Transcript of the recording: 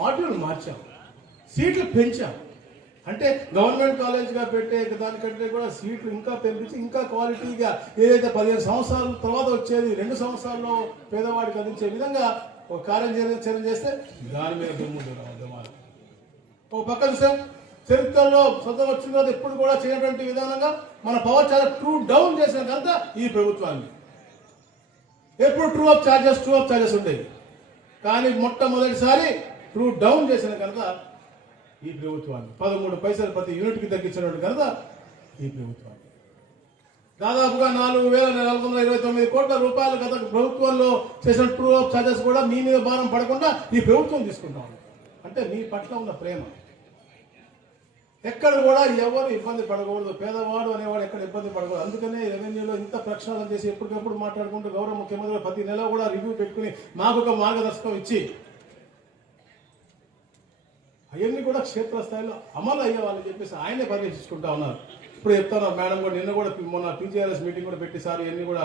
Module మార్చాం, సీట్లు పెంచాం. అంటే గవర్నమెంట్ కాలేజ్గా పెట్టే దానికంటే కూడా సీట్లు ఇంకా పెంపించి ఇంకా క్వాలిటీగా ఏదైతే 15 సంవత్సరాల తర్వాత వచ్చేది 2 సంవత్సరాల్లో పేదవాడికి అందించే విధంగా ఒక కార్యాచరణ చేస్తే దాని మీద దుమ్మాలు. ఒక పక్క చూసాం, చరిత్రలో స్వతం వచ్చిన తర్వాత ఎప్పుడు కూడా చేయనటువంటి విధానంగా మన పవర్ చాలా ట్రూ డౌన్ చేసిన కనుక ఈ ప్రభుత్వాన్ని. ఎప్పుడు ట్రూ అప్ ఛార్జెస్ ఉండేవి, కానీ మొట్టమొదటిసారి ట్రూ డౌన్ చేసిన కనుక ఈ ప్రభుత్వాన్ని 13 పైసలు ప్రతి యూనిట్కి తగ్గించినటువంటి కనుక ఈ ప్రభుత్వాన్ని. దాదాపుగా 4,429 కోట్ల రూపాయలు గత ప్రభుత్వంలో చేసిన ట్రూ అప్ ఛార్జెస్ కూడా మీ మీద భారం పడకుండా ఈ ప్రభుత్వం తీసుకుంటాం. అంటే మీ పట్ల ఉన్న ప్రేమ. ఎక్కడ కూడా ఎవరు ఇబ్బంది పడకూడదు, పేదవాడు అనేవాడు ఎక్కడ ఇబ్బంది పడకూడదు. అందుకనే రెవెన్యూలో ఇంత ప్రక్షాళన చేసి ఎప్పటికప్పుడు మాట్లాడుకుంటూ గౌరవ ముఖ్యమంత్రి ప్రతి నెల కూడా రివ్యూ పెట్టుకుని మాకు ఒక మార్గదర్శకం ఇచ్చి అవన్నీ కూడా క్షేత్రస్థాయిలో అమలు అయ్యేవాళ్ళని చెప్పేసి ఆయనే పర్యవేక్షించుకుంటా ఉన్నారు. ఇప్పుడు చెప్తాను మేడం కూడా, నిన్న కూడా మొన్న పీజీఆర్ఎస్ మీటింగ్ కూడా పెట్టి సార్ ఇవన్నీ కూడా